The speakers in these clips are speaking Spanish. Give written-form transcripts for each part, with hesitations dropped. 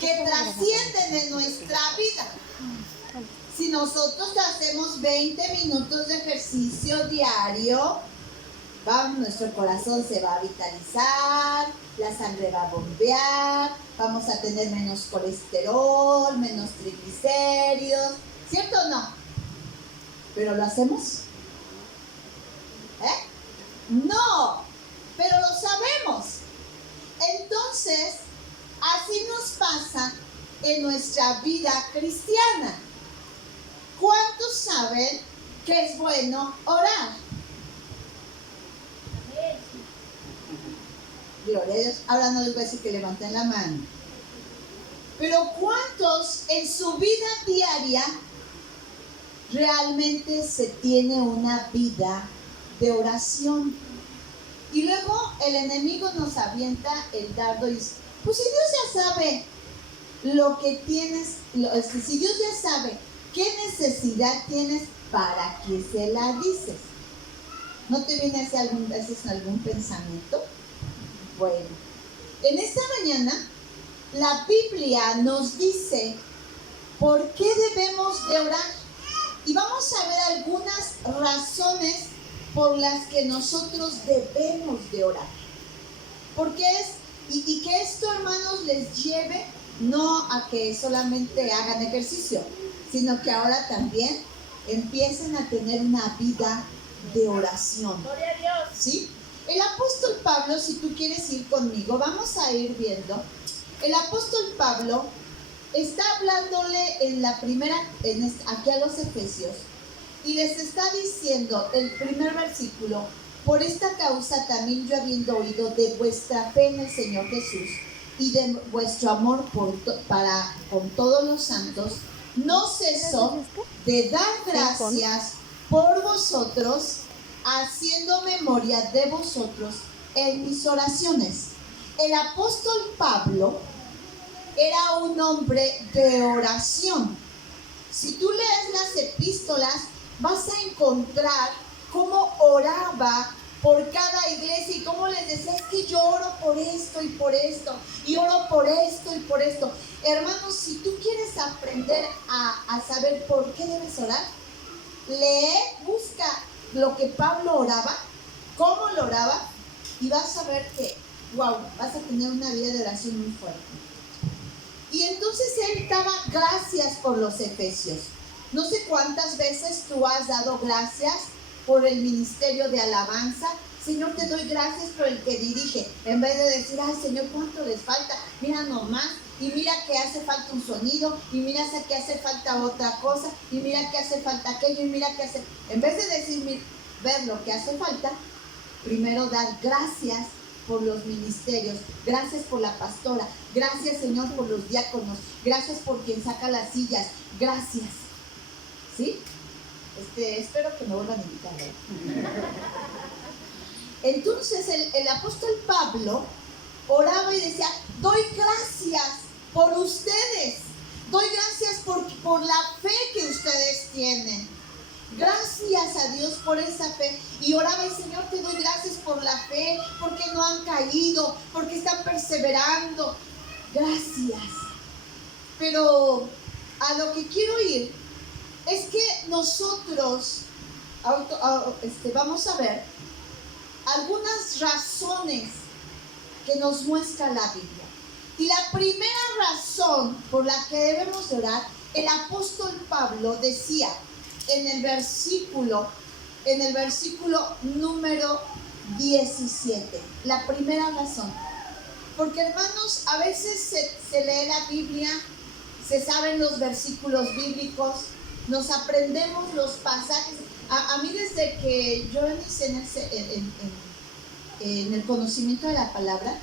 que trascienden en nuestra vida. Si nosotros hacemos 20 minutos de ejercicio diario, nuestro corazón se va a vitalizar, la sangre va a bombear, vamos a tener menos colesterol, menos triglicéridos, ¿cierto o no? ¿Pero lo hacemos? No, pero lo sabemos. Entonces, así nos pasa en nuestra vida cristiana. ¿Cuántos saben que es bueno orar? Gloria a Dios. Ahora no les voy a decir que levanten la mano. Pero ¿cuántos en su vida diaria realmente se tiene una vida de oración? Y luego el enemigo nos avienta el dardo y dice, pues si Dios ya sabe lo que tienes, si Dios ya sabe qué necesidad tienes, ¿para qué se la dices? ¿No te viene así algún pensamiento? Bueno, en esta mañana la Biblia nos dice por qué debemos de orar. Y vamos a ver algunas razones por las que nosotros debemos de orar. Porque y que esto, hermanos, les lleve no a que solamente hagan ejercicio, sino que ahora también empiecen a tener una vida de oración. Gloria a Dios. ¿Sí? El apóstol Pablo, si tú quieres ir conmigo, vamos a ir viendo. El apóstol Pablo está hablándole aquí a los Efesios y les está diciendo el primer versículo: por esta causa también yo, habiendo oído de vuestra fe en el Señor Jesús y de vuestro amor para con todos los santos, no ceso de dar gracias por vosotros, haciendo memoria de vosotros en mis oraciones. El apóstol Pablo era un hombre de oración. Si tú lees las epístolas, vas a encontrar cómo oraba por cada iglesia y cómo les decía: es que yo oro por esto y por esto, y oro por esto y por esto. Hermanos, si tú quieres aprender a saber por qué debes orar, lee, busca lo que Pablo oraba, cómo lo oraba, y vas a ver que, wow, vas a tener una vida de oración muy fuerte. Y entonces él daba gracias por los efesios. No sé cuántas veces tú has dado gracias por el ministerio de alabanza. Señor, te doy gracias por el que dirige. En vez de decir: ay, Señor, ¿cuánto les falta? Mira nomás, y mira que hace falta un sonido, y mira que hace falta otra cosa, y mira que hace falta aquello, y mira que hace... En vez de decir, ver lo que hace falta, primero dar gracias por los ministerios, gracias por la pastora, gracias, Señor, por los diáconos, gracias por quien saca las sillas, gracias. ¿Sí? Espero que me vuelvan a invitar, ¿eh? Entonces el apóstol Pablo oraba y decía: doy gracias por ustedes, doy gracias por la fe que ustedes tienen. Gracias a Dios por esa fe. Y oraba: y Señor, te doy gracias por la fe, porque no han caído, porque están perseverando. Gracias. Pero a lo que quiero ir es que nosotros vamos a ver algunas razones que nos muestra la Biblia. Y la primera razón por la que debemos orar, el apóstol Pablo decía en el versículo número 17, la primera razón. Porque, hermanos, a veces se lee la Biblia, se saben los versículos bíblicos, nos aprendemos los pasajes. A mí, desde que yo inicié en el conocimiento de la palabra,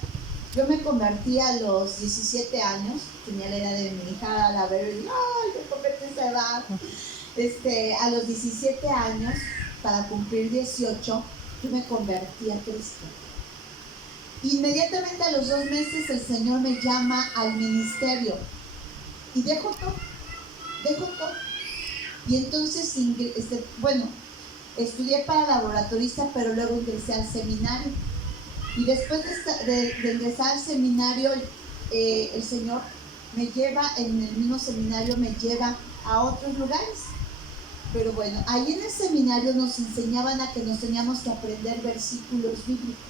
yo me convertí a los 17 años, tenía la edad de mi hija, la ver, ¡ay, me convertí a esa edad! A los 17 años, para cumplir 18, yo me convertí a Cristo. Inmediatamente a los 2 meses el Señor me llama al ministerio y dejo todo. Y entonces, estudié para laboratorista, pero luego ingresé al seminario. Y después de ingresar al seminario, el Señor me lleva, en el mismo seminario me lleva a otros lugares. Pero bueno, ahí en el seminario nos enseñaban a que nos teníamos que aprender versículos bíblicos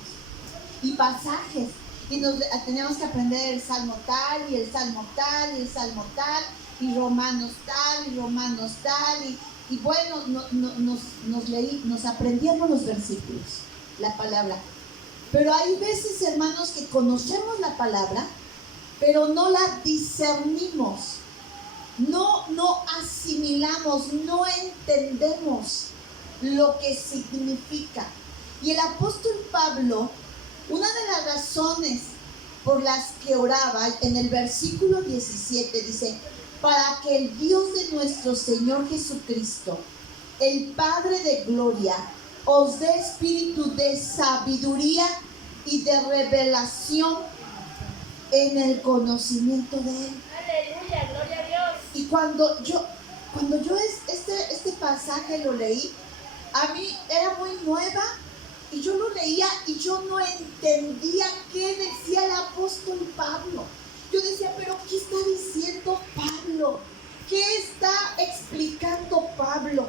y pasajes. Y teníamos que aprender el Salmo tal, y el Salmo tal, y el Salmo tal, y Romanos tal, y Romanos tal. Y bueno, nos aprendíamos los versículos, la palabra. Pero hay veces, hermanos, que conocemos la palabra, pero no la discernimos. No asimilamos, no entendemos lo que significa. Y el apóstol Pablo, una de las razones por las que oraba, en el versículo 17 dice: para que el Dios de nuestro Señor Jesucristo, el Padre de gloria, os dé espíritu de sabiduría y de revelación en el conocimiento de Él. Aleluya, gloria a Dios. Y cuando yo este pasaje lo leí, a mí era muy nueva, y yo lo leía y yo no entendía qué decía el apóstol Pablo. Yo decía, pero ¿qué está diciendo Pablo? ¿Qué está explicando Pablo?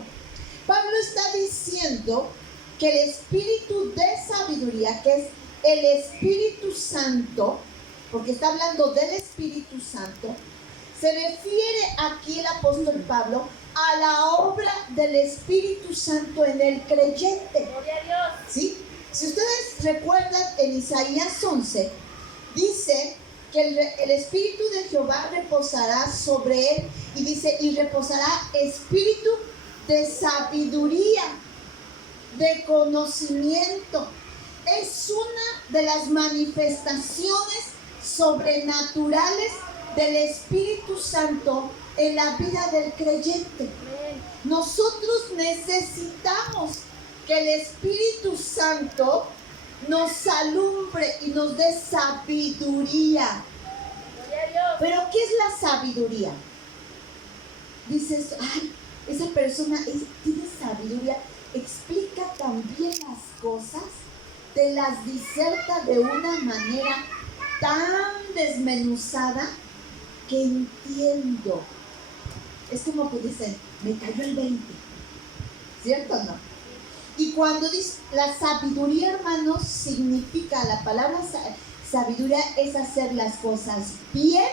Pablo está diciendo que el espíritu de sabiduría, que es el Espíritu Santo, porque está hablando del Espíritu Santo, se refiere aquí el apóstol Pablo a la obra del Espíritu Santo en el creyente. Gloria a Dios. ¿Sí? Si ustedes recuerdan, en Isaías 11, dice que el Espíritu de Jehová reposará sobre él, y dice, y reposará espíritu de sabiduría, de conocimiento. Es una de las manifestaciones sobrenaturales del Espíritu Santo en la vida del creyente. Nosotros necesitamos que el Espíritu Santo nos alumbre y nos dé sabiduría. ¿Pero qué es la sabiduría? Dices, ay, esa persona tiene sabiduría, explica también las cosas, te las diserta de una manera tan desmenuzada que entiendo. Es como que dicen, me cayó el 20, ¿cierto o no? Y cuando dice la sabiduría, hermanos, significa, la palabra sabiduría es hacer las cosas bien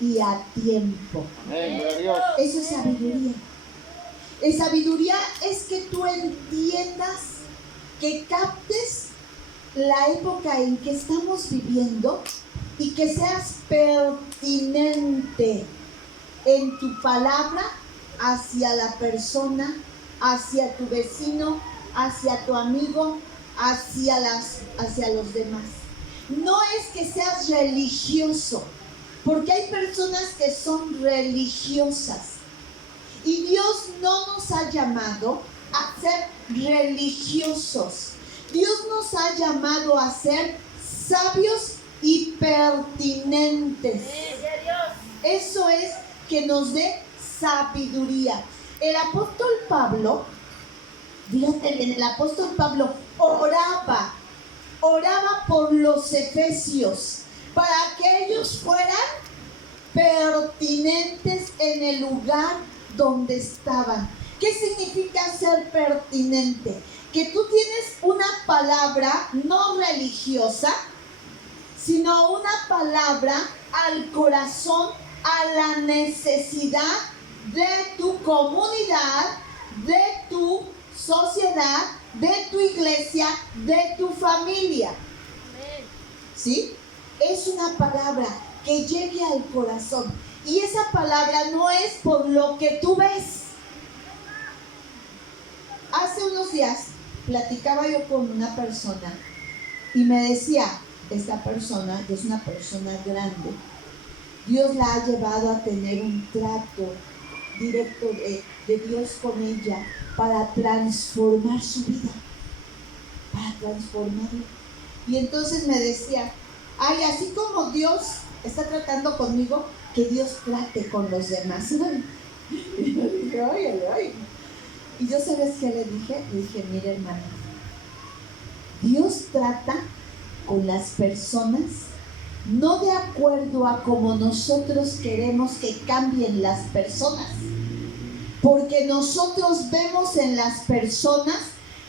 y a tiempo. Amén, gloria a Dios. Eso es sabiduría. Sabiduría es que tú entiendas, que captes la época en que estamos viviendo y que seas pertinente en tu palabra hacia la persona, hacia tu vecino, hacia tu amigo, hacia los demás. No es que seas religioso, porque hay personas que son religiosas, y Dios no nos ha llamado a ser religiosos. Dios nos ha llamado a ser sabios y pertinentes. Eso es que nos dé sabiduría. El apóstol Pablo, fíjate bien, el apóstol Pablo oraba por los efesios para que ellos fueran pertinentes en el lugar donde estaban. ¿Qué significa ser pertinente? Que tú tienes una palabra no religiosa, sino una palabra al corazón, a la necesidad de tu comunidad, de tu sociedad, de tu iglesia, de tu familia. ¿Sí? Es una palabra que llegue al corazón. Y esa palabra no es por lo que tú ves. Hace unos días platicaba yo con una persona y me decía, esta persona, que es una persona grande, Dios la ha llevado a tener un trato directo de Dios con ella para transformar su vida, para transformarla. Y entonces me decía, ay, así como Dios está tratando conmigo, que Dios trate con los demás. Y yo dije, ay. Y yo, ¿sabes qué le dije? Le dije, mira, hermana, Dios trata con las personas no de acuerdo a como nosotros queremos que cambien las personas, porque nosotros vemos en las personas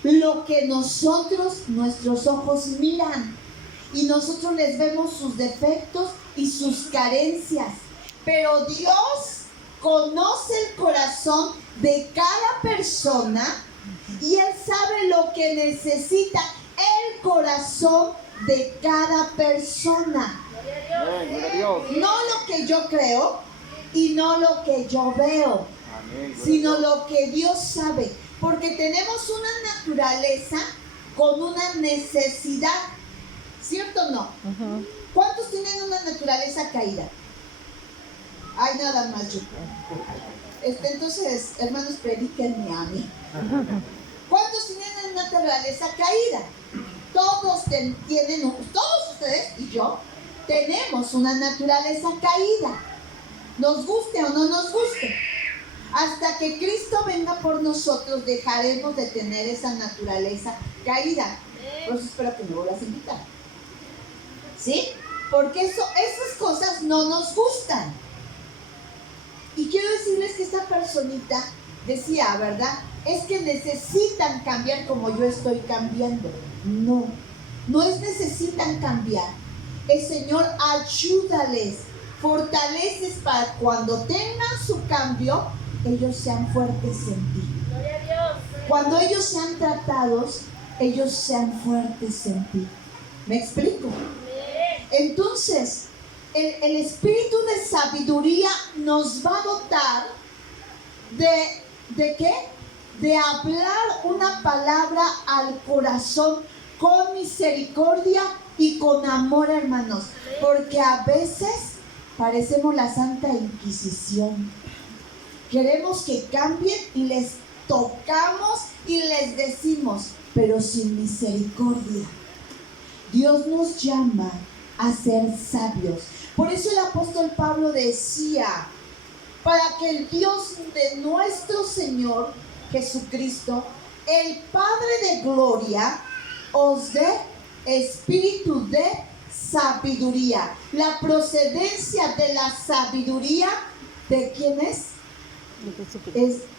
lo que nuestros ojos miran, y nosotros les vemos sus defectos y sus carencias, pero Dios conoce el corazón de cada persona y Él sabe lo que necesita el corazón de cada persona. Gloria a Dios. No lo que yo creo y no lo que yo veo, sino lo que Dios sabe, porque tenemos una naturaleza con una necesidad, ¿cierto o no? ¿Cuántos tienen una naturaleza caída? Hay nada más yo. Entonces, hermanos, predíquenme a mí. ¿Cuántos tienen una naturaleza caída? Todos ustedes y yo tenemos una naturaleza caída, nos guste o no nos guste. Hasta que Cristo venga por nosotros, dejaremos de tener esa naturaleza caída. Por eso espero que me vuelvas a invitar. ¿Sí? Porque esas cosas no nos gustan. Y quiero decirles que esta personita decía, ¿verdad? Es que necesitan cambiar como yo estoy cambiando. No es necesitan cambiar. El Señor ayúdales, fortaleces para cuando tengan su cambio, ellos sean fuertes en ti. Gloria a Dios. Cuando ellos sean tratados, ellos sean fuertes en ti. ¿Me explico? Entonces, el espíritu de sabiduría nos va a dotar ¿de qué? De hablar una palabra al corazón con misericordia y con amor, hermanos. Porque a veces parecemos la Santa Inquisición. Queremos que cambien y les tocamos y les decimos, pero sin misericordia. Dios nos llama a ser sabios. Por eso el apóstol Pablo decía, para que el Dios de nuestro Señor Jesucristo, el Padre de gloria, os dé espíritu de sabiduría. La procedencia de la sabiduría, ¿de quién es?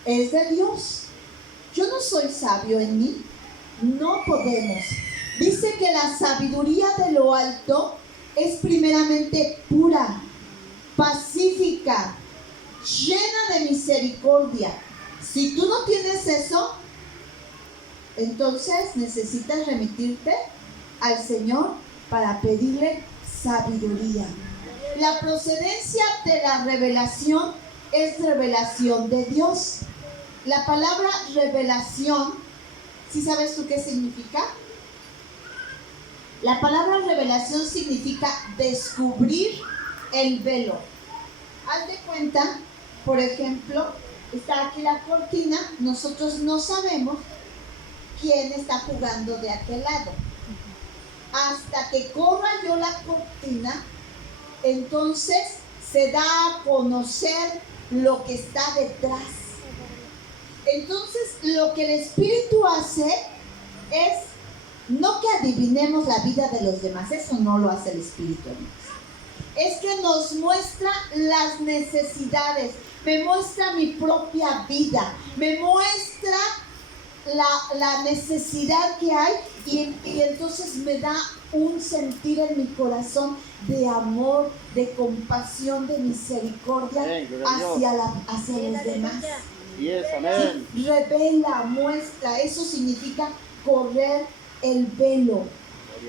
Es de Dios. Yo no soy sabio en mí. No podemos. Dice que la sabiduría de lo alto es primeramente pura, pacífica, llena de misericordia. Si tú no tienes eso, entonces necesitas remitirte al Señor para pedirle sabiduría. La procedencia de la revelación es revelación de Dios. La palabra revelación, ¿sí sabes tú qué significa? La palabra revelación significa descubrir el velo. Haz de cuenta, por ejemplo, está aquí la cortina, nosotros no sabemos quién está jugando de aquel lado. Hasta que corra yo la cortina, entonces se da a conocer lo que está detrás. Entonces, lo que el Espíritu hace es no que adivinemos la vida de los demás, eso no lo hace el Espíritu, es que nos muestra las necesidades, me muestra mi propia vida, me muestra la necesidad que hay y entonces me da un sentir en mi corazón de amor, de compasión, de misericordia hacia los demás. Yes, amén. Revela, muestra, eso significa correr el velo.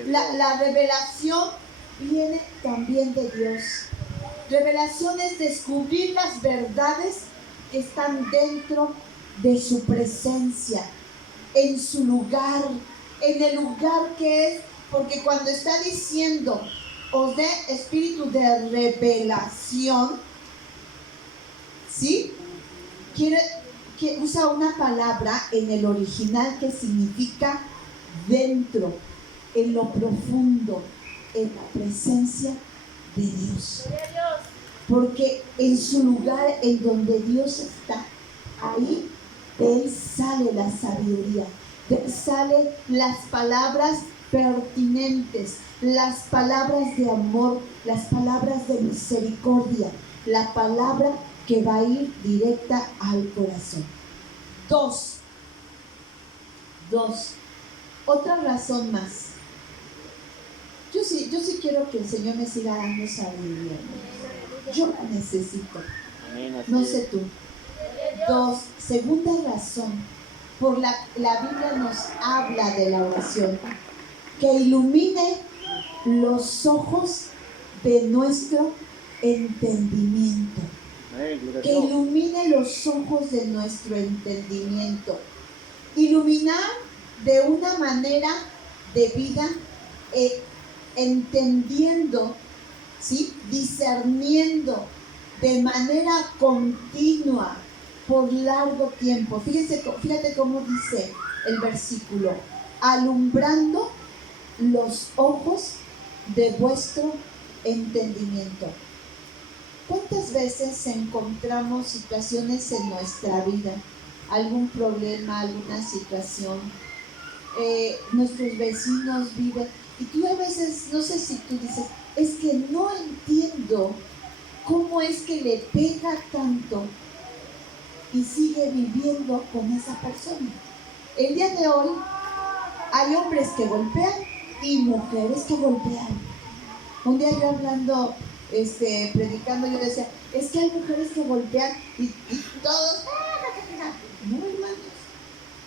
La revelación viene también de Dios. Revelación es descubrir las verdades que están dentro de su presencia, en su lugar, en el lugar que es, porque cuando está diciendo, os dé espíritu de revelación, ¿sí? Que usa una palabra en el original que significa dentro, en lo profundo, en la presencia de Dios. Porque en su lugar, en donde Dios está, ahí de Él sale la sabiduría, de Él salen las palabras pertinentes, las palabras de amor, las palabras de misericordia, la palabra que va a ir directa al corazón. Dos, otra razón más. Yo sí quiero que el Señor me siga dando sabiduría. Yo la necesito. Amén, así No es. sé tú. Dos, segunda razón, por la Biblia nos habla de la oración, que ilumine los ojos de nuestro entendimiento. Amén, gloria a Que Dios. ilumine los ojos de nuestro entendimiento. Iluminar de una manera de vida, entendiendo, ¿sí? Discerniendo de manera continua por largo tiempo. Fíjate cómo dice el versículo: alumbrando los ojos de vuestro entendimiento. ¿Cuántas veces encontramos situaciones en nuestra vida? Algún problema, alguna situación. Nuestros vecinos viven, y tú a veces, no sé si tú dices, es que no entiendo cómo es que le pega tanto y sigue viviendo con esa persona. El día de hoy hay hombres que golpean y mujeres que golpean. Un día yo hablando, predicando, yo decía, es que hay mujeres que golpean y todos, no, hermanos,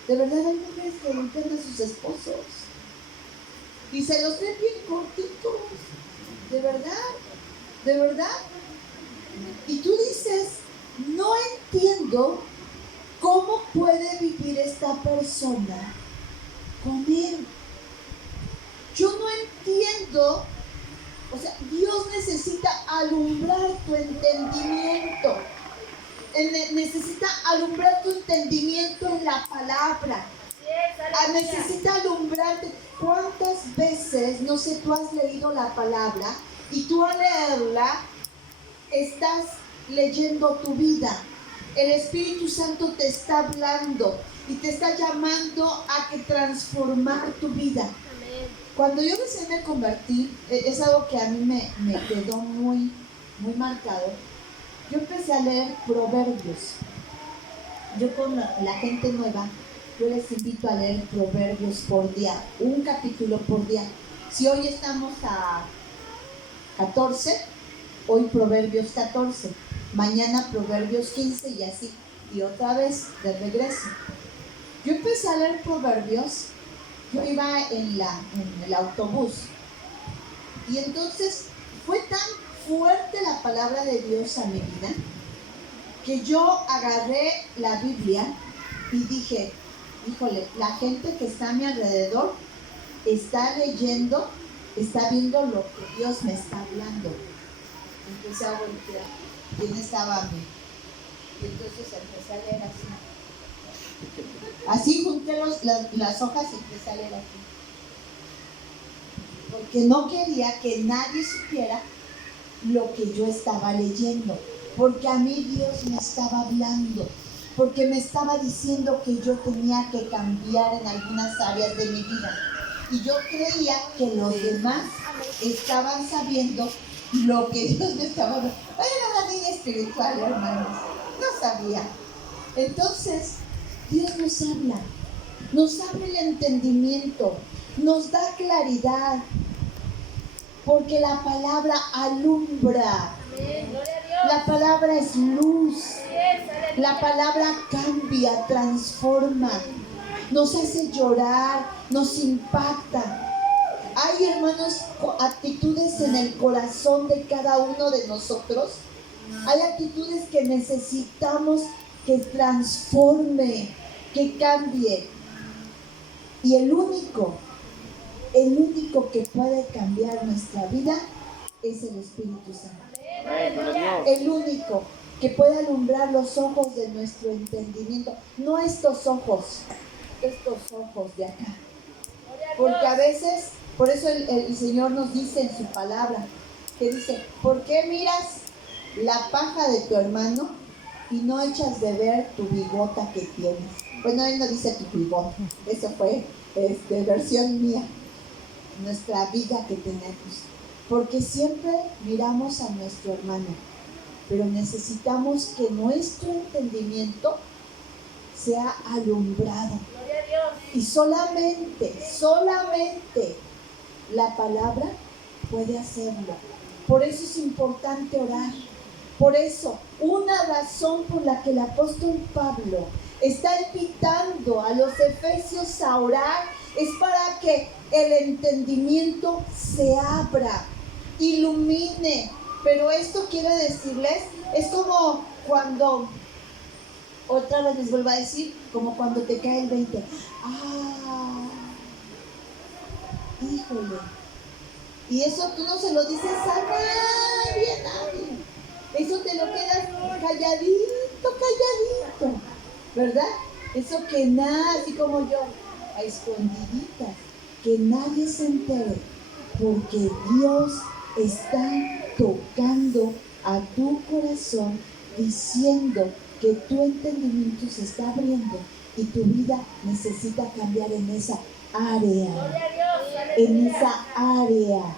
de verdad hay mujeres que golpean a sus esposos y se los ven bien cortitos, de verdad. Y tú dices, no entiendo cómo puede vivir esta persona con él. Yo no entiendo. O sea, Dios necesita alumbrar tu entendimiento. Necesita alumbrar tu entendimiento en la palabra. Necesita alumbrarte. ¿Cuántas veces, no sé, tú has leído la palabra y tú al leerla estás leyendo tu vida? El Espíritu Santo te está hablando y te está llamando a que transformar tu vida. Cuando yo recién me convertí, es algo que a mí me quedó muy, muy marcado. Yo empecé a leer Proverbios. Yo con la gente nueva, yo les invito a leer Proverbios por día, un capítulo por día. Si hoy estamos a 14, hoy Proverbios 14, mañana Proverbios 15 y así, y otra vez de regreso. Yo empecé a leer Proverbios. Yo iba en el autobús y entonces fue tan fuerte la palabra de Dios a mi vida que yo agarré la Biblia y dije, híjole, la gente que está a mi alrededor está leyendo, está viendo lo que Dios me está hablando. Empecé a voltear, ¿quién estaba a mí? Y entonces empecé a leer así. Así junté las hojas y empecé a leer aquí. Porque no quería que nadie supiera lo que yo estaba leyendo. Porque a mí Dios me estaba hablando. Porque me estaba diciendo que yo tenía que cambiar en algunas áreas de mi vida. Y yo creía que los demás estaban sabiendo lo que Dios me estaba hablando. Era una niña espiritual, hermanos. No sabía. Entonces, Dios nos abre el entendimiento, nos da claridad, porque la palabra alumbra. Amén. Gloria a Dios. La palabra es luz, Yes, la palabra cambia, transforma, nos hace llorar, nos impacta. Hay, hermanos, actitudes en el corazón de cada uno de nosotros, hay actitudes que necesitamos que transforme, que cambie. Y el único que puede cambiar nuestra vida es el Espíritu Santo. Amén, gloria a Dios. El único que puede alumbrar los ojos de nuestro entendimiento. No estos ojos de acá. Porque a veces, por eso el Señor nos dice en su palabra, que dice, ¿por qué miras la paja de tu hermano y no echas de ver tu bigota que tienes? Bueno, él no dice tu bigota, eso fue versión mía. nuestra vida que tenemos. Porque siempre miramos a nuestro hermano, pero necesitamos que nuestro entendimiento sea alumbrado. Gloria a Dios. Y solamente la palabra puede hacerlo. Por eso es importante orar. Por eso, una razón por la que el apóstol Pablo está invitando a los efesios a orar es para que el entendimiento se abra, ilumine. Pero esto quiere decirles, es como cuando, otra vez les vuelvo a decir, como cuando te cae el 20. Híjole. Y eso tú no se lo dices a nadie. Eso te lo quedas calladito, ¿verdad? Eso que nada, así como yo, a escondiditas, que nadie se entere, porque Dios está tocando a tu corazón, diciendo que tu entendimiento se está abriendo y tu vida necesita cambiar en esa área. Gloria a Dios. En Aleluya. esa área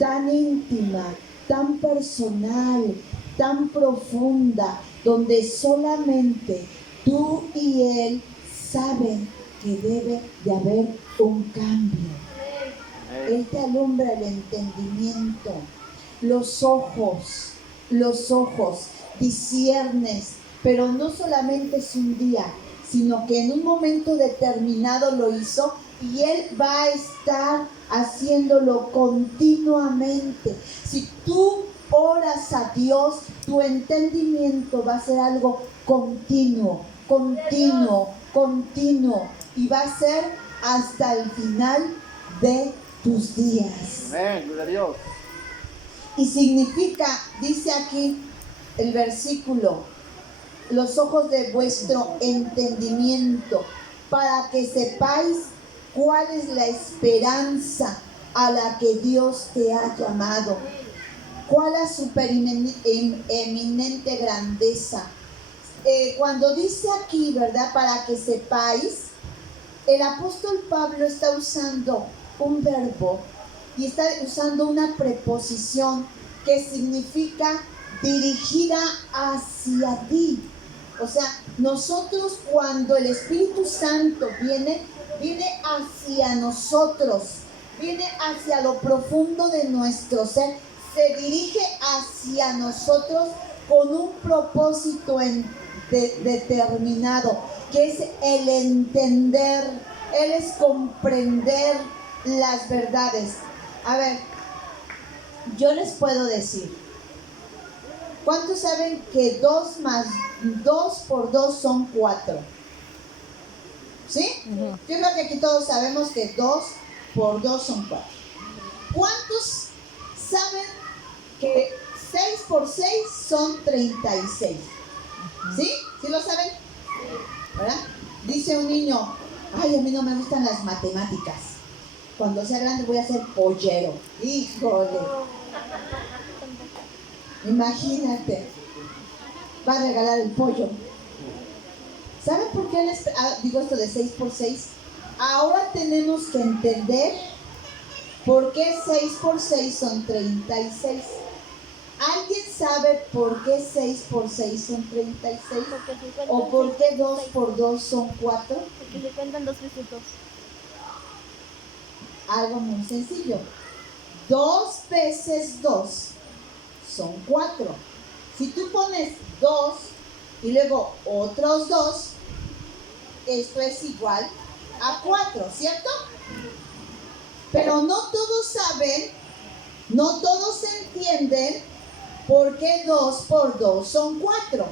tan íntima, tan personal, tan profunda, donde solamente tú y Él saben que debe de haber un cambio. Él te alumbra el entendimiento, los ojos, disciernes, pero no solamente es un día, sino que en un momento determinado lo hizo y Él va a estar haciéndolo continuamente. Si tú oras a Dios, tu entendimiento va a ser algo continuo, y va a ser hasta el final de tus días. Amén, gloria a Dios. Y significa, dice aquí el versículo, los ojos de vuestro entendimiento, para que sepáis cuál es la esperanza a la que Dios te ha llamado, cuál es su eminente grandeza. Cuando dice aquí, ¿verdad? Para que sepáis, el apóstol Pablo está usando un verbo y está usando una preposición que significa dirigida hacia ti. O sea, nosotros cuando el Espíritu Santo viene hacia nosotros, viene hacia lo profundo de nuestro ser, se dirige hacia nosotros con un propósito determinado, que es el entender, Él es comprender las verdades. A ver, yo les puedo decir, ¿cuántos saben que 2 más 2 por 2 son 4? ¿Sí? Yo creo que aquí todos sabemos que 2 por 2 son 4. ¿Cuántos saben que 6 por 6 son 36? ¿Sí? ¿Sí lo saben? ¿Verdad? Dice un niño, ay, a mí no me gustan las matemáticas. Cuando sea grande voy a ser pollero. Híjole. Imagínate. Va a regalar el pollo. ¿Saben por qué les digo esto de 6 por 6? Ahora tenemos que entender por qué 6 por 6 son 36. ¿Alguien sabe por qué 6 por 6 son 36? ¿O por qué 2 por 2 son 4? Porque se cuentan 2 veces 2. Algo muy sencillo. 2 veces 2 son 4. Si tú pones 2 y luego otros 2, esto es igual a 4, ¿cierto? Pero no todos saben, no todos entienden por qué 2 por 2 son 4.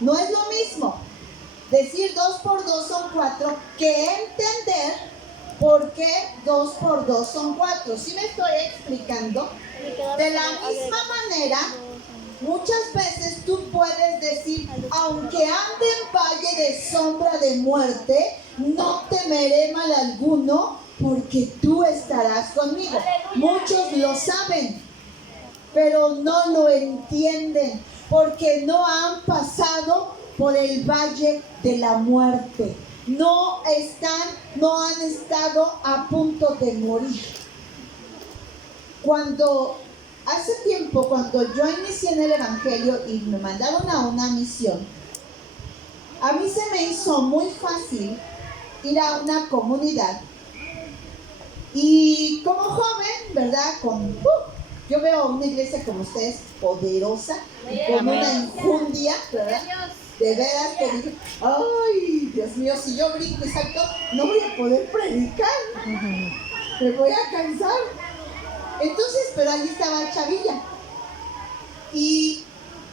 No es lo mismo decir 2 por 2 son 4 que entender por qué 2 por 2 son 4. ¿Sí me estoy explicando? De la misma manera, muchas veces tú puedes decir, aunque ande en valle de sombra de muerte, no temeré mal alguno, porque tú estarás conmigo. Muchos lo saben, pero no lo entienden, porque no han pasado por el valle de la muerte. No han estado a punto de morir. Cuando hace tiempo, cuando yo inicié en el Evangelio y me mandaron a una misión, a mí se me hizo muy fácil ir a una comunidad y como joven, ¿verdad? Yo veo una iglesia como ustedes poderosa y con una injundia, ¿verdad? De veras que dije, ay, Dios mío, si yo brinco y salto, no voy a poder predicar, me voy a cansar. Entonces, pero allí estaba Chavilla y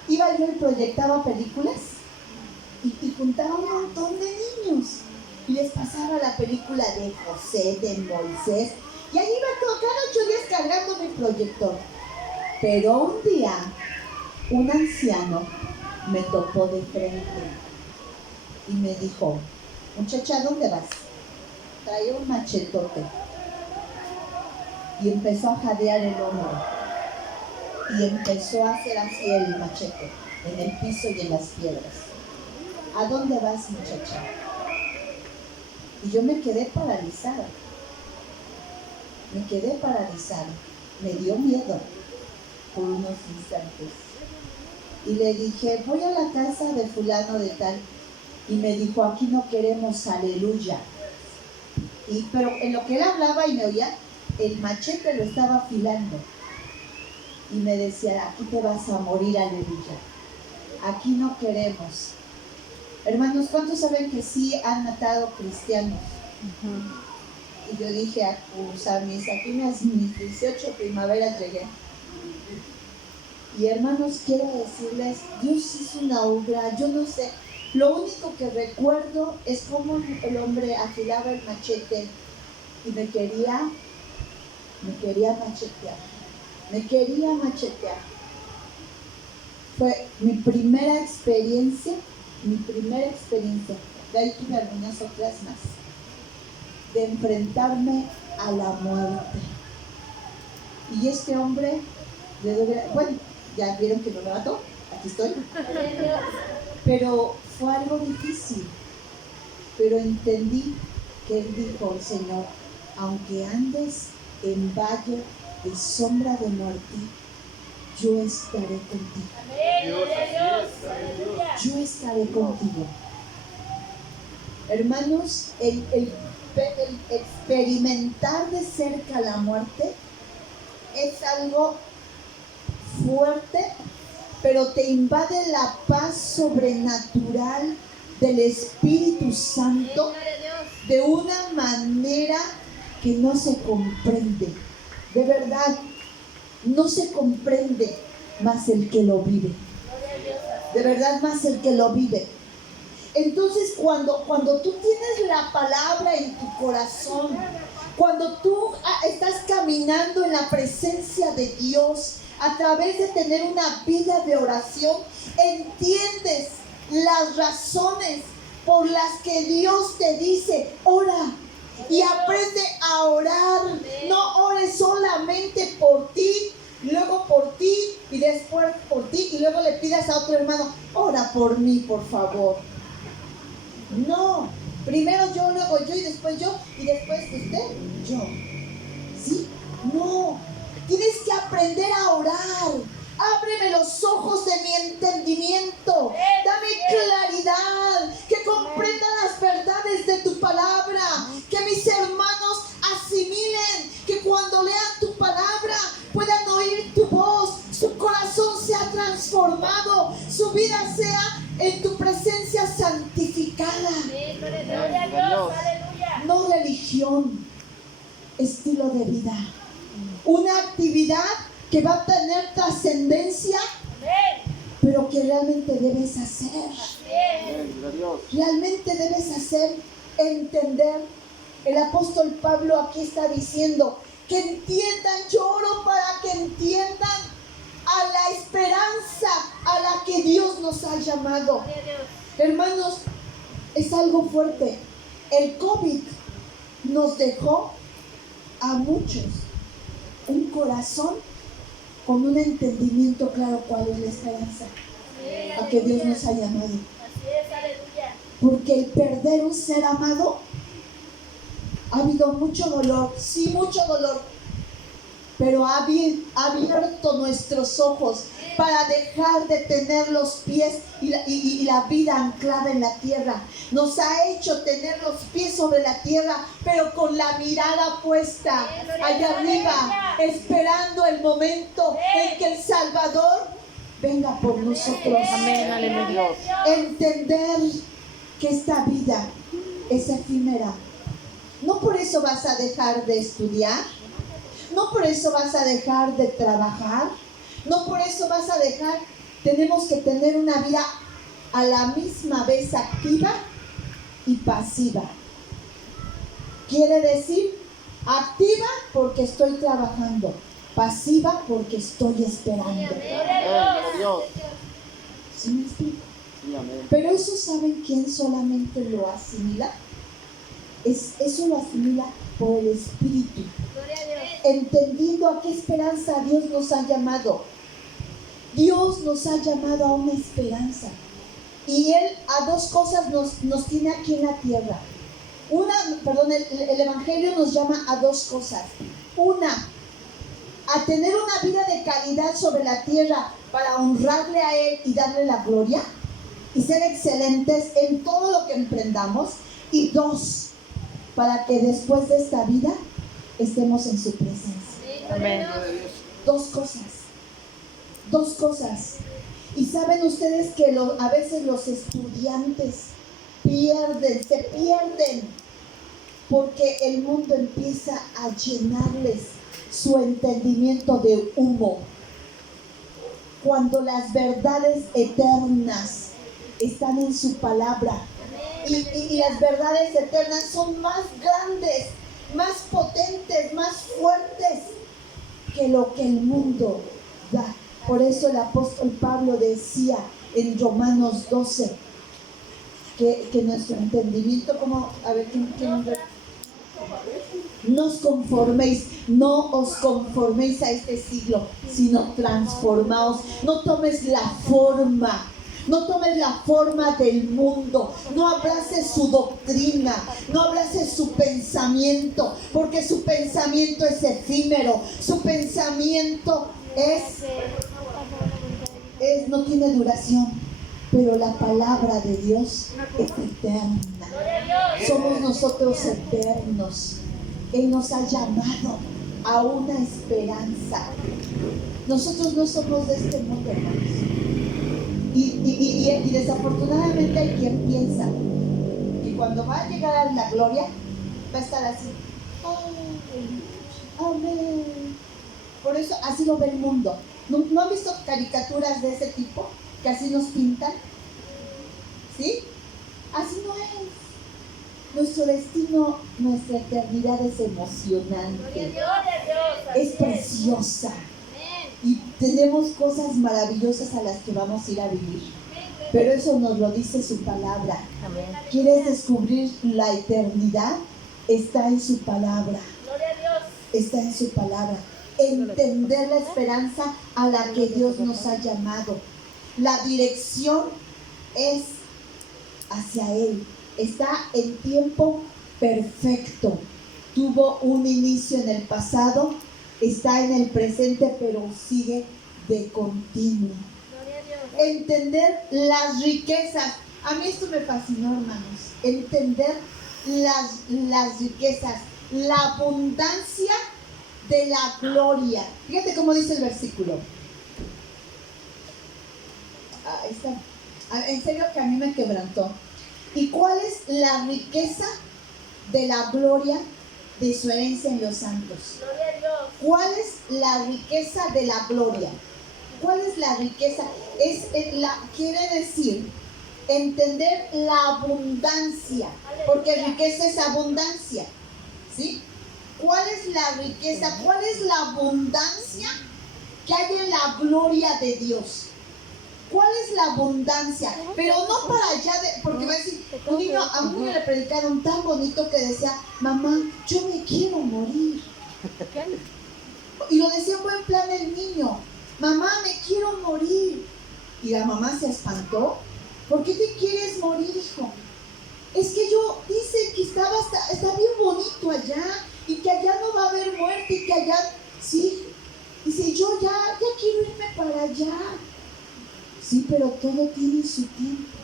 iba yo y proyectaba películas y juntaba un montón de niños y les pasaba la película de José, de Moisés, y ahí iba todo, cada 8 días cargando mi proyector. Pero un día, un anciano me topó de frente y me dijo, muchacha, ¿dónde vas? Traía un machetote y empezó a jadear el hombro y empezó a hacer así el machete en el piso y en las piedras. ¿A dónde vas, muchacha? Y yo me quedé paralizada. Me dio miedo por unos instantes. Y le dije, voy a la casa de fulano de tal. Y me dijo, aquí no queremos aleluya. Pero en lo que él hablaba y me oía, el machete lo estaba afilando. Y me decía, aquí te vas a morir, aleluya. Aquí no queremos. Hermanos, ¿cuántos saben que sí han matado cristianos? Y yo dije, a mis 18 primaveras llegué. Y hermanos, quiero decirles, Dios hizo una obra, yo no sé. Lo único que recuerdo es cómo el hombre afilaba el machete y me quería machetear. Fue mi primera experiencia. De ahí tuve algunas otras más. De enfrentarme a la muerte. Y este hombre, bueno, ya vieron que no me mató, aquí estoy. Pero fue algo difícil. Pero entendí que él dijo, Señor, aunque andes en valle de sombra de muerte, yo estaré contigo. Yo estaré contigo. Hermanos, el experimentar de cerca la muerte es algo fuerte, pero te invade la paz sobrenatural del Espíritu Santo de una manera que no se comprende. De verdad, no se comprende más el que lo vive. De verdad, más el que lo vive. Entonces, cuando tú tienes la palabra en tu corazón, cuando tú estás caminando en la presencia de Dios, a través de tener una vida de oración, entiendes las razones por las que Dios te dice, ora. Y aprende a orar. No ores solamente por ti, luego por ti y después por ti y luego le pidas a otro hermano, ora por mí, por favor. No, primero yo, luego yo y después yo y después usted, yo. ¿Sí? No, tienes que aprender a orar. Ábreme los ojos de mi entendimiento. Dame claridad. Que comprenda las verdades de tu palabra. Que mis hermanos asimilen. Que cuando lean tu palabra puedan oír tu voz. Su corazón sea transformado. Su vida sea en tu presencia santificada. No religión. Estilo de vida. Una actividad que va a tener trascendencia, pero que realmente debes hacer. Realmente debes hacer, entender. El apóstol Pablo aquí está diciendo que entiendan, yo oro para que entiendan a la esperanza a la que Dios nos ha llamado. Hermanos, es algo fuerte. El COVID nos dejó a muchos un corazón con un entendimiento claro cuál es la esperanza a que Dios nos ha llamado. Porque el perder un ser amado, ha habido mucho dolor, sí, mucho dolor, pero ha abierto nuestros ojos para dejar de tener los pies y la vida anclada en la tierra. Nos ha hecho tener los pies sobre la tierra, pero con la mirada puesta allá arriba, esperando el momento en que el Salvador venga por nosotros. Amén, aleluya. Entender que esta vida es efímera. No por eso vas a dejar de estudiar, no por eso vas a dejar de trabajar, no por eso vas a dejar. Tenemos que tener una vida a la misma vez activa y pasiva. Quiere decir, activa porque estoy trabajando, pasiva porque estoy esperando. Amén, gloria a Dios. ¿Sí me explico? Sí, amén. Pero eso, ¿saben quién solamente lo asimila? Eso lo asimila por el Espíritu, entendiendo a qué esperanza Dios nos ha llamado. Dios nos ha llamado a una esperanza, y Él a dos cosas nos tiene aquí en la tierra. El Evangelio nos llama a dos cosas. Una, a tener una vida de calidad sobre la tierra para honrarle a Él y darle la gloria y ser excelentes en todo lo que emprendamos. Y dos, para que después de esta vida estemos en su presencia. Amén. Dos cosas. Y saben ustedes que a veces los estudiantes se pierden porque el mundo empieza a llenarles su entendimiento de humo, cuando las verdades eternas están en su palabra. Y las verdades eternas son más grandes, más potentes, más fuertes que lo que el mundo da. Por eso el apóstol Pablo decía en Romanos 12 que nuestro entendimiento, como, a ver, ¿quién? No os conforméis a este siglo, sino transformaos. No tomes la forma del mundo, no abraces su doctrina, no abraces su pensamiento, porque su pensamiento es efímero, su pensamiento no tiene duración, pero la palabra de Dios es eterna. Somos nosotros eternos. Él nos ha llamado a una esperanza. Nosotros no somos de este mundo, hermanos. Y desafortunadamente hay quien piensa que cuando va a llegar a la gloria va a estar así. Amén. Por eso así lo ve el mundo. ¿No han visto caricaturas de ese tipo que así nos pintan? ¿Sí? Así no es. Nuestro destino, nuestra eternidad es emocionante, es preciosa. Y tenemos cosas maravillosas a las que vamos a ir a vivir. Pero eso nos lo dice su palabra. Amén. ¿Quieres descubrir la eternidad? Está en su palabra. Está en su palabra. Entender la esperanza a la que Dios nos ha llamado. La dirección es hacia Él. Está en tiempo perfecto. Tuvo un inicio en el pasado, está en el presente, pero sigue de continuo. Entender las riquezas. A mí esto me fascinó, hermanos. Entender las riquezas, la abundancia de la gloria. Fíjate cómo dice el versículo. Ahí está. En serio que a mí me quebrantó. ¿Y cuál es la riqueza de la gloria de su herencia en los santos? ¿Cuál es la riqueza de la gloria? ¿Cuál es la riqueza? Quiere decir entender la abundancia, porque riqueza es abundancia, ¿sí? ¿Cuál es la riqueza? ¿Cuál es la abundancia que hay en la gloria de Dios? ¿Cuál es la abundancia? Pero no para allá porque va a decir, a un niño le predicaron tan bonito que decía, mamá, yo me quiero morir. Y lo decía en buen plan el niño, mamá, me quiero morir. Y la mamá se espantó. ¿Por qué te quieres morir, hijo? Es que yo dice que está bien bonito allá, y que allá no va a haber muerte, y que allá, sí, Dice, yo ya quiero irme para allá. Sí, pero todo tiene su tiempo.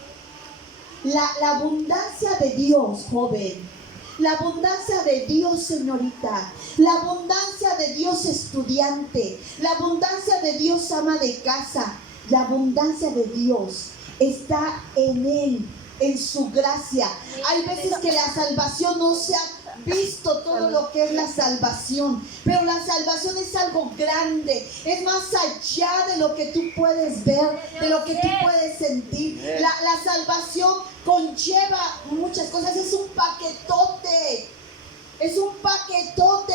La abundancia de Dios, joven. La abundancia de Dios, señorita. La abundancia de Dios, estudiante. La abundancia de Dios, ama de casa. La abundancia de Dios está en Él, en su gracia. Hay veces que la salvación no se ha visto todo lo que es la salvación, pero la salvación es algo grande, es más allá de lo que tú puedes ver, de lo que tú puedes sentir. La salvación conlleva muchas cosas, es un paquetote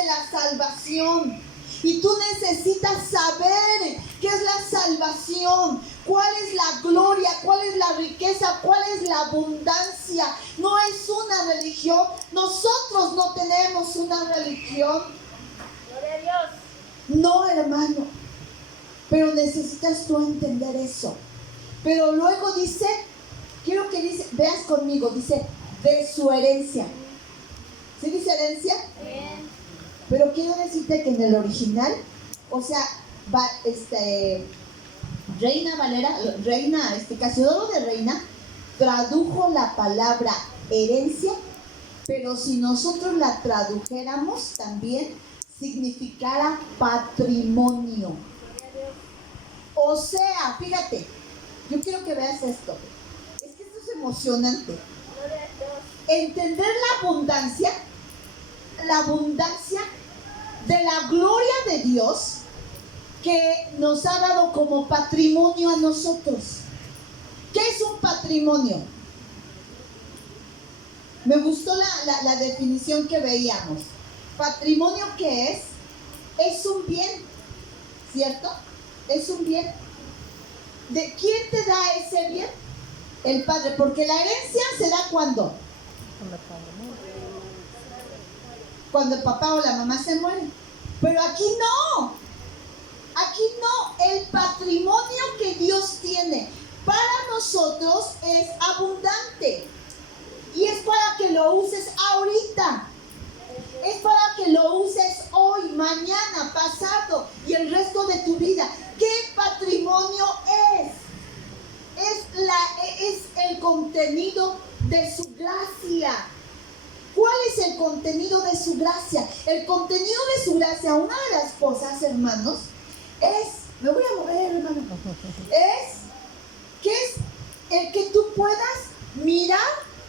la salvación. Y tú necesitas saber qué es la salvación, cuál es la gloria, cuál es la riqueza, cuál es la abundancia. No es una religión. Nosotros no tenemos una religión. Gloria a Dios. No, hermano. Pero necesitas tú entender eso. Pero luego dice, quiero que veas conmigo, dice, de su herencia. ¿Sí dice herencia? Bien. Pero quiero decirte que en el original, o sea, Reina Valera, Casiodoro de Reina, tradujo la palabra herencia, pero si nosotros la tradujéramos también, significara patrimonio. O sea, fíjate, yo quiero que veas esto. Es que esto es emocionante. Gloria a Dios. Entender la abundancia de la gloria de Dios que nos ha dado como patrimonio a nosotros. ¿Qué es un patrimonio? Me gustó la definición que veíamos. Patrimonio, ¿qué es? Es un bien, ¿cierto? Es un bien. ¿De quién te da ese bien? El Padre, porque la herencia se da ¿cuándo? Cuando el papá o la mamá se mueren. Pero aquí no. Aquí no. El patrimonio que Dios tiene para nosotros es abundante. Y es para que lo uses ahorita. Es para que lo uses hoy, mañana, pasado y el resto de tu vida. ¿Qué patrimonio es? Es el contenido de su gracia. ¿Cuál es el contenido de su gracia? El contenido de su gracia, una de las cosas, hermanos, me voy a mover, hermano, que es el que tú puedas mirar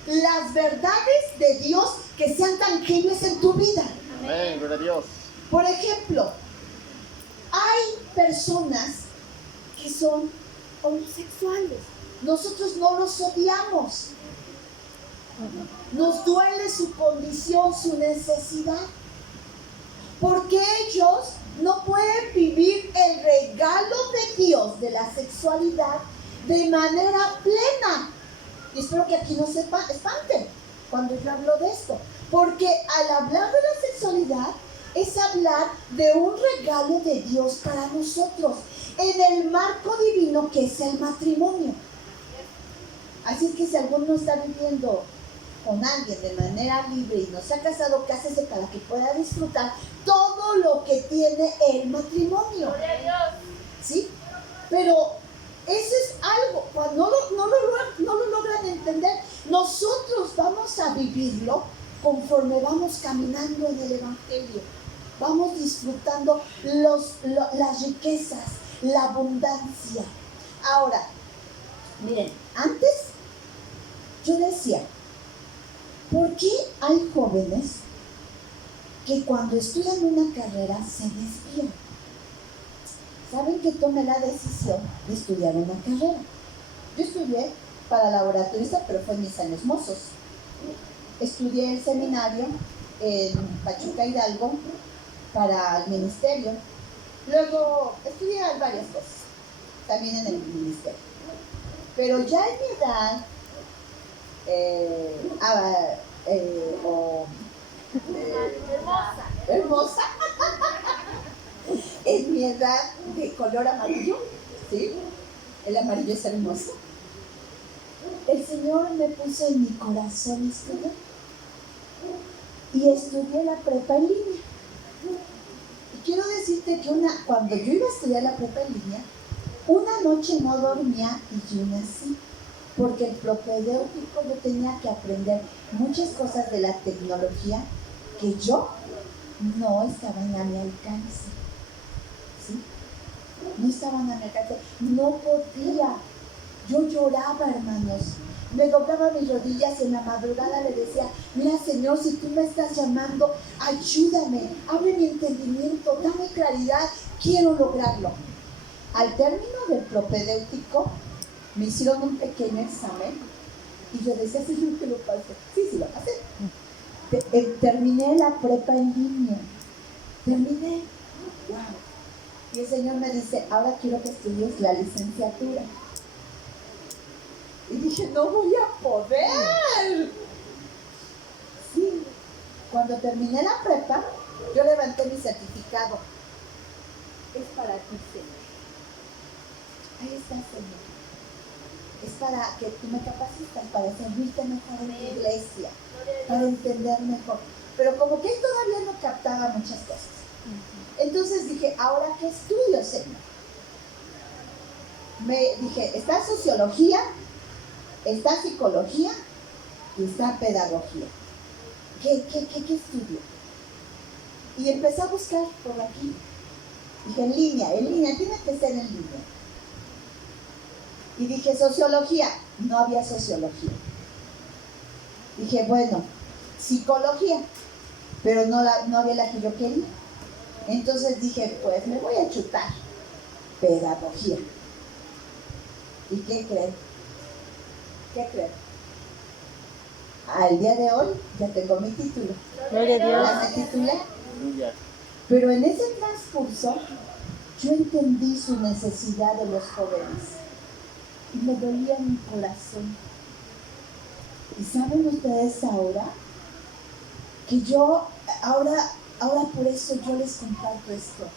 las verdades de Dios que sean tangibles en tu vida. Amén, gloria a Dios. Por ejemplo, hay personas que son homosexuales. Nosotros no los odiamos. Nos duele su condición, su necesidad. Porque ellos no pueden vivir el regalo de Dios de la sexualidad de manera plena. Y espero que aquí no se espanten cuando yo hablo de esto. Porque al hablar de la sexualidad es hablar de un regalo de Dios para nosotros en el marco divino que es el matrimonio. Así es que si alguno está viviendo con alguien de manera libre y no se ha casado, cásese para que pueda disfrutar todo lo que tiene el matrimonio. Gloria a Dios. ¿Sí? Pero eso es algo, cuando no lo logran entender, nosotros vamos a vivirlo conforme vamos caminando en el Evangelio. Vamos disfrutando las riquezas, la abundancia. Ahora, miren, antes yo decía, ¿por qué hay jóvenes que cuando estudian una carrera se desvían? ¿Saben que tomé la decisión de estudiar una carrera? Yo estudié para laboratorista, pero fue en mis años mozos. Estudié el seminario en Pachuca, Hidalgo, para el ministerio. Luego estudié varias cosas, también en el ministerio. Pero ya en mi edad, hermosa, en mi edad de color amarillo, ¿sí? El amarillo es hermoso. El Señor me puso en mi corazón estudiar. Y estudié la prepa en línea. Y quiero decirte que cuando yo iba a estudiar la prepa en línea, una noche no dormía y yo nací, porque el propedéutico yo tenía que aprender muchas cosas de la tecnología que yo no estaban a mi alcance, ¿sí? No estaban a mi alcance, no podía. Yo lloraba, hermanos. Me doblaba mis rodillas y en la madrugada le decía, mira, Señor, si tú me estás llamando, ayúdame, abre mi entendimiento, dame claridad, quiero lograrlo. Al término del propedéutico, me hicieron un pequeño examen y yo decía, Señor, que lo pase. Sí, lo pasé. Terminé la prepa en línea. Terminé. Wow. Y el Señor me dice, ahora quiero que estudies la licenciatura. Y dije, no voy a poder. Sí. Cuando terminé la prepa, yo levanté mi certificado. Es para ti, Señor. Ahí está, Señor. Es para que tú me capacitas para servirte mejor en tu iglesia, para entender mejor. Pero como que él todavía no captaba muchas cosas. Entonces dije, ¿ahora qué estudio, Señor? Me dije, está sociología, está psicología y está pedagogía. ¿Qué estudio? Y empecé a buscar por aquí. Dije, en línea, tiene que ser en línea. Y dije, sociología, no había sociología. Dije, bueno, psicología, pero no había la que yo quería. Entonces dije, pues me voy a chutar pedagogía. ¿Y qué creen? Al día de hoy ya tengo mi título. Gloria a Dios. Ya me titulé. Aleluya. Pero en ese transcurso yo entendí su necesidad de los jóvenes. Y me dolía mi corazón. ¿Y saben ustedes ahora? Que yo, ahora por eso yo les comparto esto.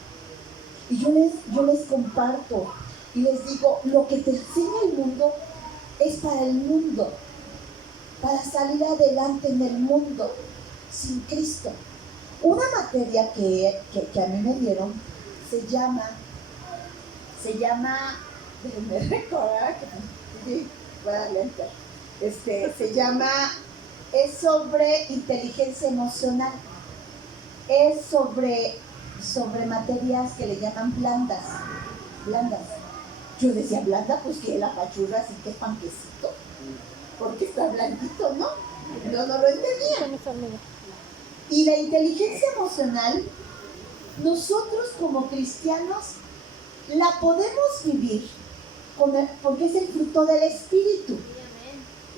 Y yo les comparto y les digo, lo que te enseña el mundo es para el mundo, para salir adelante en el mundo sin Cristo. Una materia que a mí me dieron se llama, déjenme recordar que sí, voy a darle enter. Es sobre inteligencia emocional, es sobre materias que le llaman blandas. Yo decía blanda, pues que la pachurra así que es panquecito, porque está blandito, ¿no? No lo entendía. Con mis amigos. Y la inteligencia emocional, nosotros como cristianos la podemos vivir porque es el fruto del Espíritu.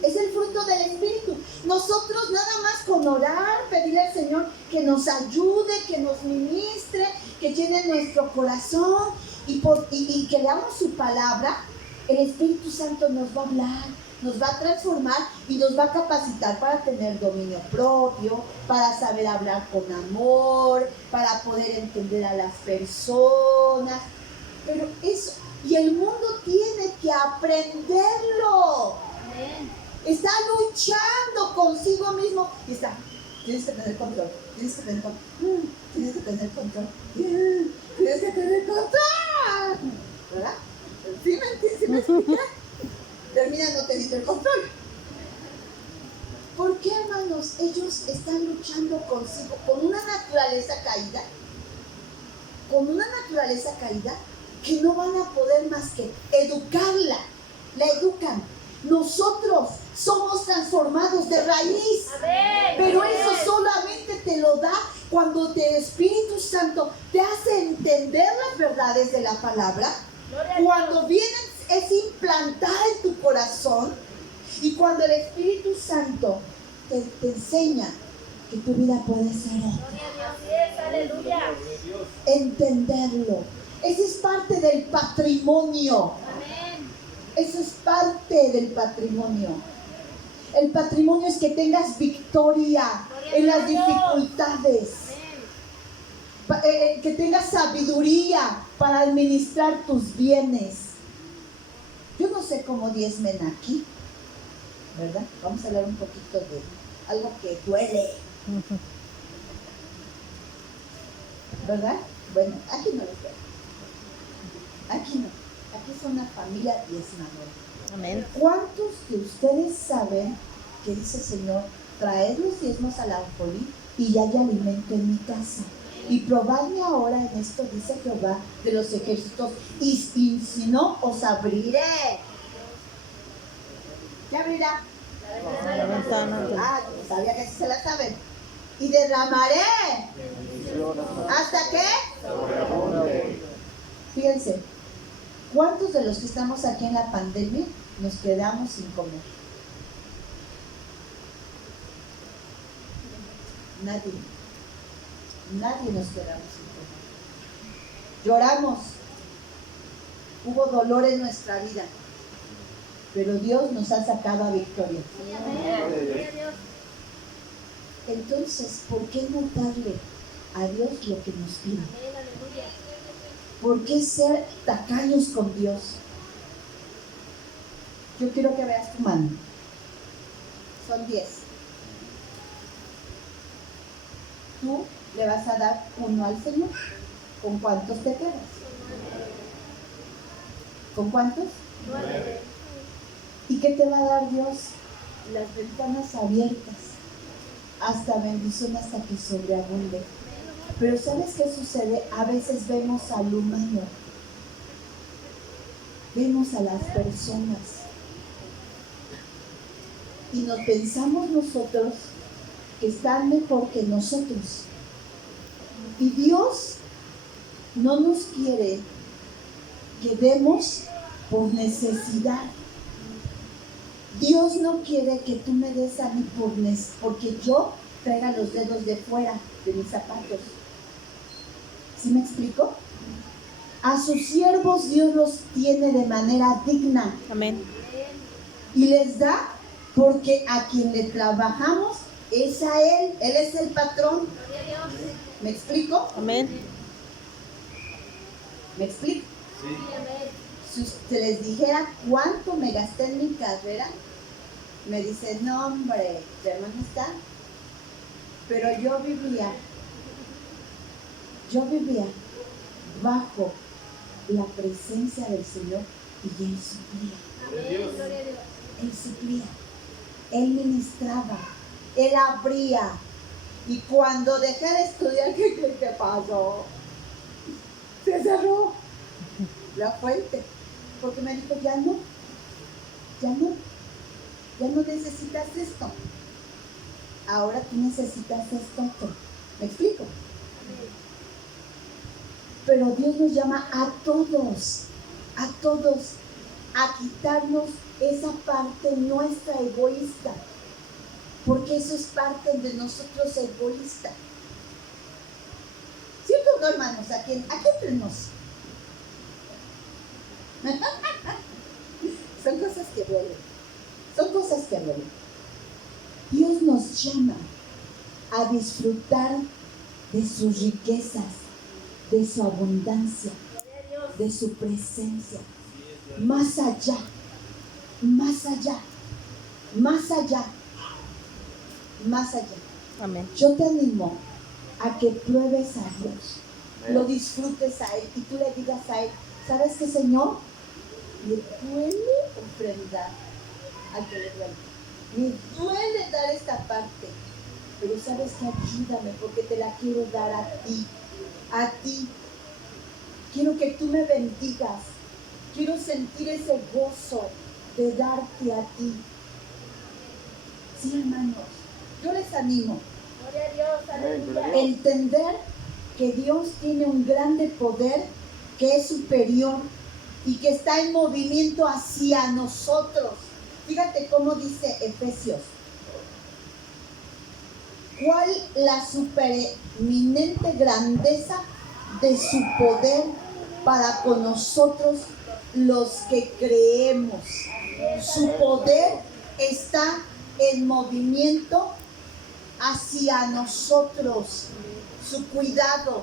Es el fruto del Espíritu. Nosotros nada más con orar, pedirle al Señor que nos ayude, que nos ministre, que llene nuestro corazón y que leamos su palabra, el Espíritu Santo nos va a hablar, nos va a transformar y nos va a capacitar para tener dominio propio, para saber hablar con amor, para poder entender a las personas. Pero eso, y el mundo tiene que aprenderlo. Está luchando consigo mismo y tienes que tener control, tienes que tener control, ¿verdad? ¿Sí me explica? Termina no teniendo el control. ¿Por qué, hermanos? Ellos están luchando consigo, con una naturaleza caída, que no van a poder más que educarla, la educan. Nosotros somos transformados de raíz. Amén. Pero eso solamente te lo da cuando el Espíritu Santo te hace entender las verdades de la palabra. Cuando viene es implantada en tu corazón y cuando el Espíritu Santo te enseña que tu vida puede ser otra. Aleluya. Entenderlo. Eso es parte del patrimonio. Amén. Eso es parte del patrimonio. El patrimonio es que tengas victoria en las dificultades. Que tengas sabiduría para administrar tus bienes. Yo no sé cómo diezmen aquí, ¿verdad? Vamos a hablar un poquito de algo que duele, ¿verdad? Bueno, aquí no los veo. Aquí no. Aquí son una familia diezmadora. Amén. ¿Cuántos de ustedes saben que dice el Señor, traed los diezmos al alfolí y ya hay alimento en mi casa? Y probadme ahora en esto, dice Jehová de los ejércitos, y si no, os abriré. ¿Qué abrirá? La ventana. Ah, sabía que sí se la saben. Y derramaré. ¿Hasta qué? Fíjense, ¿cuántos de los que estamos aquí en la pandemia nos quedamos sin comer? Nadie. Nadie nos quedamos sin comer. Lloramos. Hubo dolor en nuestra vida. Pero Dios nos ha sacado a victoria. Entonces, ¿por qué no darle a Dios lo que nos pide? ¿Por qué ser tacaños con Dios? Yo quiero que veas tu mano. Son 10. Tú le vas a dar 1 al Señor. ¿Con cuántos te quedas? ¿Con cuántos? 9. ¿Y qué te va a dar Dios? Las ventanas abiertas. Hasta bendición, hasta que sobreabunde. Pero ¿sabes qué sucede? A veces vemos al humano. Vemos a las personas. Y nos pensamos nosotros que están mejor que nosotros. Y Dios no nos quiere que demos por necesidad. Dios no quiere que tú me des a mí porque yo traiga los dedos de fuera de mis zapatos. ¿Sí me explico? A sus siervos Dios los tiene de manera digna. Amén. Y les da porque a quien le trabajamos es a Él. Él es el patrón. ¿Me explico? Amén. ¿Me explico? Si usted les dijera cuánto me gasté en mi carrera, me dicen, no hombre, tu hermano está. Pero yo vivía bajo la presencia del Señor y Él suplía. Él suplía, Él ministraba, Él abría. Y cuando dejé de estudiar, ¿qué pasó? Se cerró la fuente. Porque me dijo, ya no necesitas esto. Ahora tú necesitas esto otro. ¿Me explico? Pero Dios nos llama a todos, a quitarnos esa parte nuestra egoísta. Porque eso es parte de nosotros egoísta. ¿Cierto o no, hermanos? Aquí entre nos. Son cosas que duelen. Dios nos llama a disfrutar de sus riquezas, de su abundancia, de su presencia. Más allá. Amén. Yo te animo a que pruebes a Dios, lo disfrutes a Él y tú le digas a Él, ¿sabes qué, Señor? Me duele ofrendar al que le duele. Me duele dar esta parte, pero sabes que ayúdame porque te la quiero dar a ti. Quiero que tú me bendigas. Quiero sentir ese gozo de darte a ti. Sí, hermanos, yo les animo Gloria a Dios, aleluya. a entender que Dios tiene un grande poder que es superior y que está en movimiento hacia nosotros. Fíjate cómo dice Efesios. ¿Cuál la supereminente grandeza de su poder para con nosotros los que creemos? Su poder está en movimiento hacia nosotros. Su cuidado.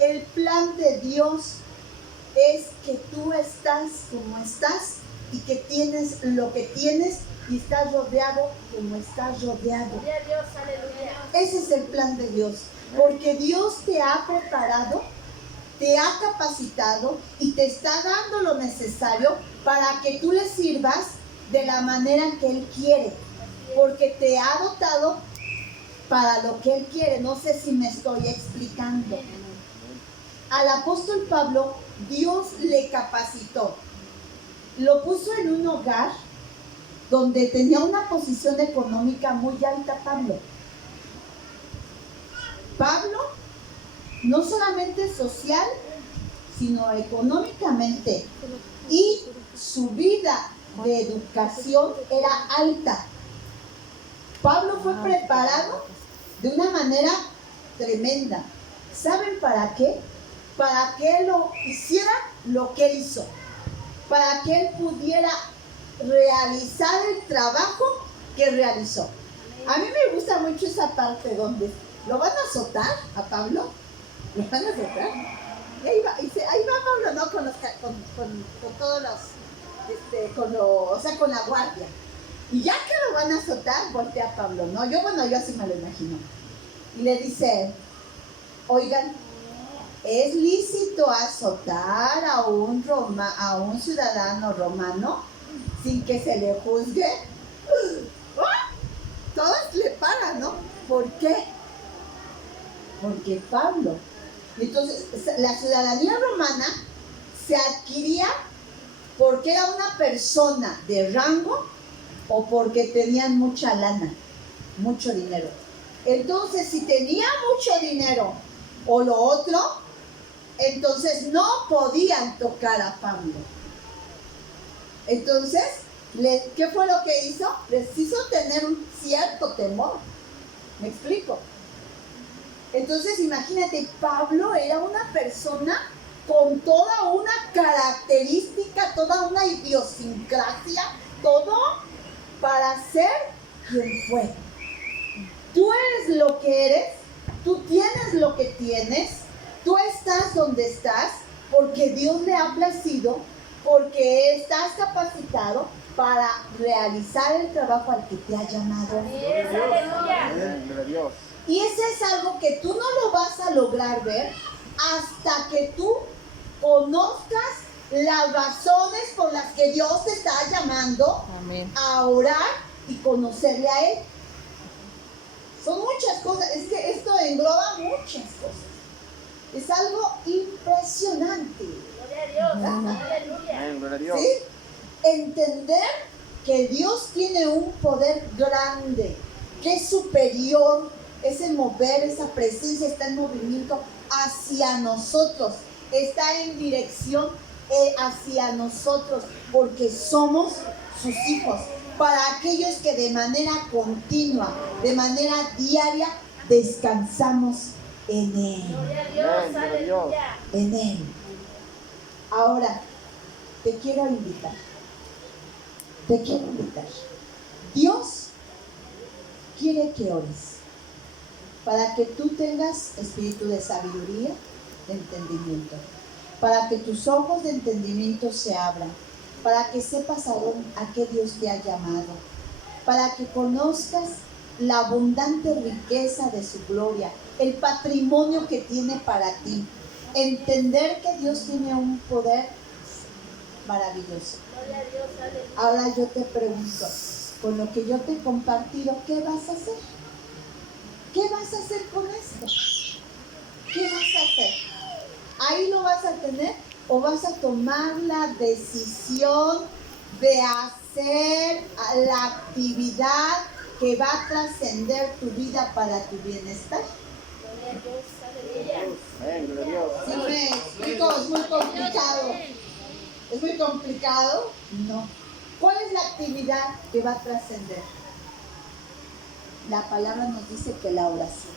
El plan de Dios es que tú estás como estás y que tienes lo que tienes y estás rodeado como estás rodeado. Gloria a Dios, aleluya. Ese es el plan de Dios, porque Dios te ha preparado te ha capacitado y te está dando lo necesario para que tú le sirvas de la manera que Él quiere, porque te ha dotado para lo que Él quiere. No sé si me estoy explicando. Al apóstol Pablo, Dios le capacitó, lo puso en un hogar donde tenía una posición económica muy alta. Pablo, no solamente social, sino económicamente, y su vida de educación era alta. Pablo fue preparado de una manera tremenda. ¿Saben para qué? Para que él lo hiciera lo que él hizo, para que él pudiera realizar el trabajo que realizó. A mí me gusta mucho esa parte donde lo van a azotar a Pablo, lo van a azotar. Y ahí va Pablo, ¿no? Con todos los, o sea, con la guardia. Y ya que lo van a azotar, voltea a Pablo, ¿no? Yo así me lo imagino. Y le dice, oigan, ¿es lícito azotar a un ciudadano romano sin que se le juzgue? Todos le paran, ¿no? ¿Por qué? Porque Pablo. Entonces, la ciudadanía romana se adquiría porque era una persona de rango o porque tenían mucha lana, mucho dinero. Entonces, si tenía mucho dinero o lo otro, entonces no podían tocar a Pablo. Entonces, ¿qué fue lo que hizo? Les hizo tener un cierto temor. ¿Me explico? Entonces, imagínate, Pablo era una persona con toda una característica, toda una idiosincrasia, todo para ser quien fue. Tú eres lo que eres, tú tienes lo que tienes, tú estás donde estás, porque Dios le ha placido, porque estás capacitado para realizar el trabajo al que te ha llamado. Aleluya. Y ese es algo que tú no lo vas a lograr ver hasta que tú conozcas las razones por las que Dios te está llamando. Amén. A orar y conocerle a Él. Son muchas cosas, es que esto engloba muchas cosas. Es algo impresionante. Gloria a Dios. Aleluya. Amén, gloria a Dios. ¿Sí? Entender que Dios tiene un poder grande, que es superior, ese mover, esa presencia está en movimiento hacia nosotros, está en dirección hacia nosotros, porque somos sus hijos. Para aquellos que de manera continua, de manera diaria, descansamos en Él. Gloria a Dios. Aleluya. En Él. Ahora, te quiero invitar. Dios quiere que ores para que tú tengas espíritu de sabiduría, de entendimiento, para que tus ojos de entendimiento se abran, para que sepas a qué Dios te ha llamado, para que conozcas la abundante riqueza de su gloria, el patrimonio que tiene para ti, entender que Dios tiene un poder maravilloso. Gloria a Dios. Aleluya. Ahora yo te pregunto, con lo que yo te he compartido, ¿qué vas a hacer? ¿Qué vas a hacer con esto? ¿Qué vas a hacer? ¿Ahí lo vas a tener o vas a tomar la decisión de hacer la actividad que va a trascender tu vida para tu bienestar? Gloria a Dios. Aleluya. Amén, gloria a Dios. ¿Sí me explico? Es muy complicado. ¿Es muy complicado? No. ¿Cuál es la actividad que va a trascender? La palabra nos dice que la oración.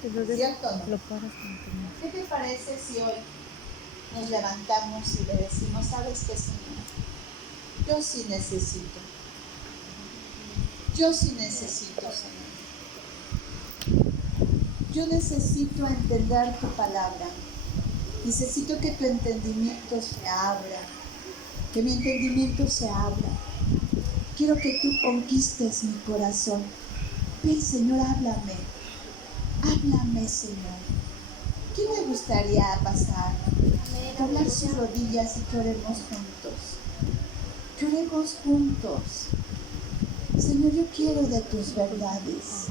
¿Cierto o no? Lo paras con tu- ¿Qué te parece si hoy nos levantamos y le decimos, ¿sabes qué, Señor? Yo sí necesito. Yo sí necesito, Señor. Yo necesito entender tu palabra. Necesito que tu entendimiento se abra. Que mi entendimiento se abra. Quiero que tú conquistes mi corazón. Ven, Señor, háblame. Háblame, Señor. ¿Qué le gustaría pasar? Doblar sus rodillas y que oremos juntos. Que oremos juntos. Señor, yo quiero de tus verdades.